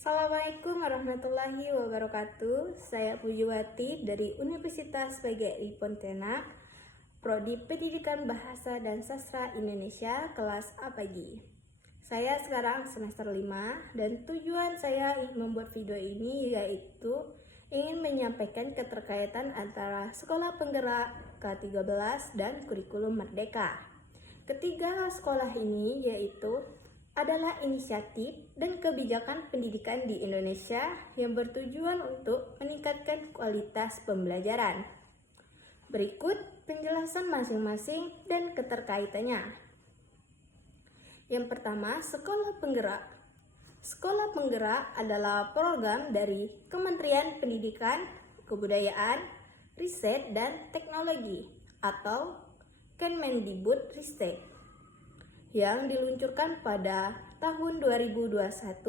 Assalamualaikum warahmatullahi wabarakatuh. Saya Pujiwati dari Universitas PGRI Pontianak, Prodi Pendidikan Bahasa dan Sastra Indonesia, kelas A pagi. Saya sekarang semester 5 dan tujuan saya membuat video ini yaitu ingin menyampaikan keterkaitan antara Sekolah Penggerak K13 dan Kurikulum Merdeka. Ketiga sekolah ini yaitu adalah inisiatif dan kebijakan pendidikan di Indonesia yang bertujuan untuk meningkatkan kualitas pembelajaran. Berikut penjelasan masing-masing dan keterkaitannya. Yang pertama, Sekolah Penggerak. Sekolah Penggerak adalah program dari Kementerian Pendidikan, Kebudayaan, Riset, dan Teknologi atau Kemendikbudristek yang diluncurkan pada tahun 2021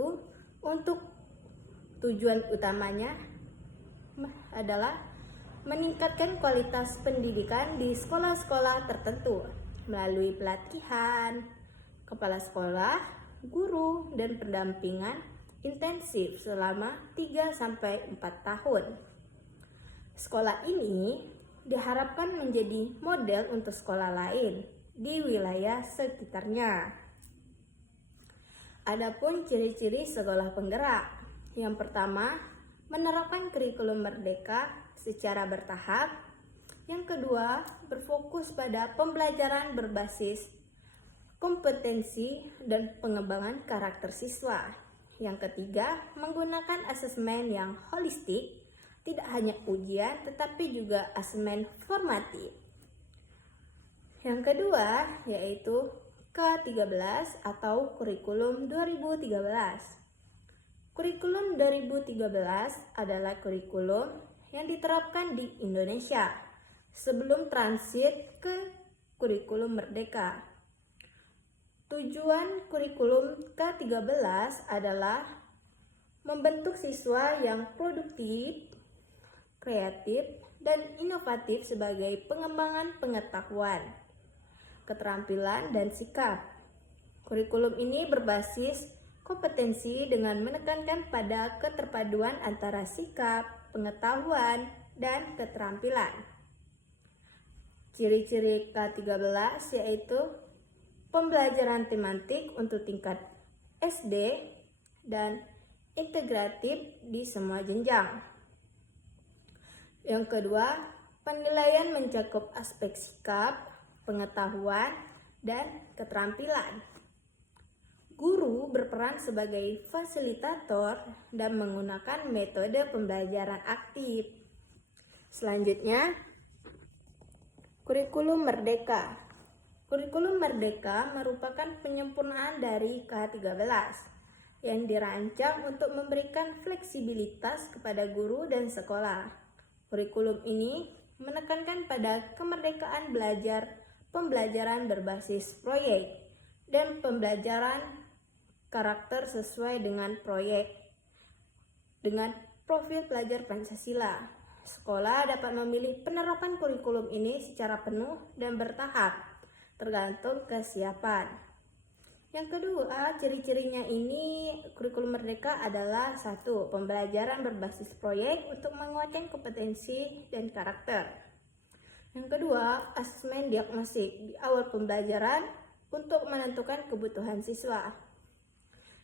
untuk tujuan utamanya adalah meningkatkan kualitas pendidikan di sekolah-sekolah tertentu melalui pelatihan kepala sekolah, guru, dan pendampingan intensif selama 3-4 tahun. Sekolah ini diharapkan menjadi model untuk sekolah lain di wilayah sekitarnya. Adapun ciri-ciri sekolah penggerak. Yang pertama, menerapkan kurikulum merdeka secara bertahap. Yang kedua, berfokus pada pembelajaran berbasis kompetensi dan pengembangan karakter siswa. Yang ketiga, menggunakan asesmen yang holistik, tidak hanya ujian tetapi juga asesmen formatif. Yang kedua yaitu K13 atau Kurikulum 2013. Kurikulum 2013 adalah kurikulum yang diterapkan di Indonesia sebelum transit ke Kurikulum Merdeka. Tujuan kurikulum K13 adalah membentuk siswa yang produktif, kreatif, dan inovatif sebagai pengembangan pengetahuan, keterampilan, dan sikap. Kurikulum ini berbasis kompetensi dengan menekankan pada keterpaduan antara sikap, pengetahuan, dan keterampilan. Ciri-ciri K13 yaitu pembelajaran tematik untuk tingkat SD dan integratif di semua jenjang. Yang kedua, penilaian mencakup aspek sikap, pengetahuan, dan keterampilan. Guru berperan sebagai fasilitator dan menggunakan metode pembelajaran aktif. Selanjutnya, Kurikulum Merdeka. Kurikulum Merdeka merupakan penyempurnaan dari K13 yang dirancang untuk memberikan fleksibilitas kepada guru dan sekolah. Kurikulum ini menekankan pada kemerdekaan belajar, pembelajaran berbasis proyek, dan pembelajaran karakter sesuai dengan proyek dengan profil pelajar Pancasila. Sekolah dapat memilih penerapan kurikulum ini secara penuh dan bertahap, tergantung kesiapan. Yang kedua, ciri-cirinya ini kurikulum merdeka adalah 1. Pembelajaran berbasis proyek untuk menguatkan kompetensi dan karakter. Yang kedua, asesmen diagnostik di awal pembelajaran untuk menentukan kebutuhan siswa.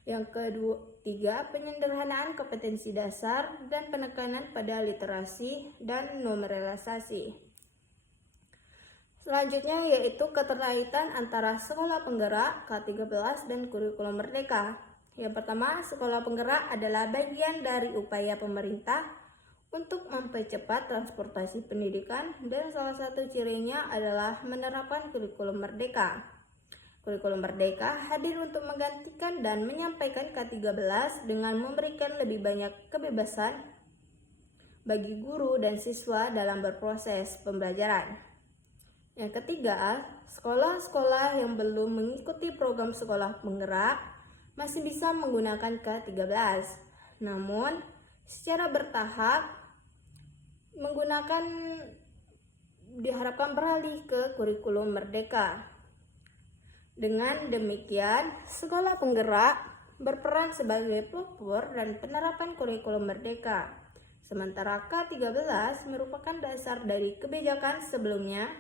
Yang ketiga, penyederhanaan kompetensi dasar dan penekanan pada literasi dan numeralisasi. Selanjutnya yaitu keterkaitan antara Sekolah Penggerak K13 dan Kurikulum Merdeka. Yang pertama, Sekolah Penggerak adalah bagian dari upaya pemerintah untuk mempercepat transportasi pendidikan dan salah satu cirinya adalah menerapkan Kurikulum Merdeka. Kurikulum Merdeka hadir untuk menggantikan dan menyampaikan K13 dengan memberikan lebih banyak kebebasan bagi guru dan siswa dalam berproses pembelajaran. Yang ketiga, sekolah-sekolah yang belum mengikuti program Sekolah Penggerak masih bisa menggunakan K13. Namun, secara bertahap diharapkan beralih ke Kurikulum Merdeka. Dengan demikian, Sekolah Penggerak berperan sebagai pelopor dan penerapan kurikulum merdeka. Sementara K13 merupakan dasar dari kebijakan sebelumnya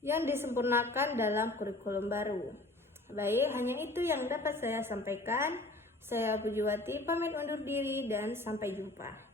yang disempurnakan dalam kurikulum baru. Baik, hanya itu yang dapat saya sampaikan. Saya Pujiwati pamit undur diri dan sampai jumpa.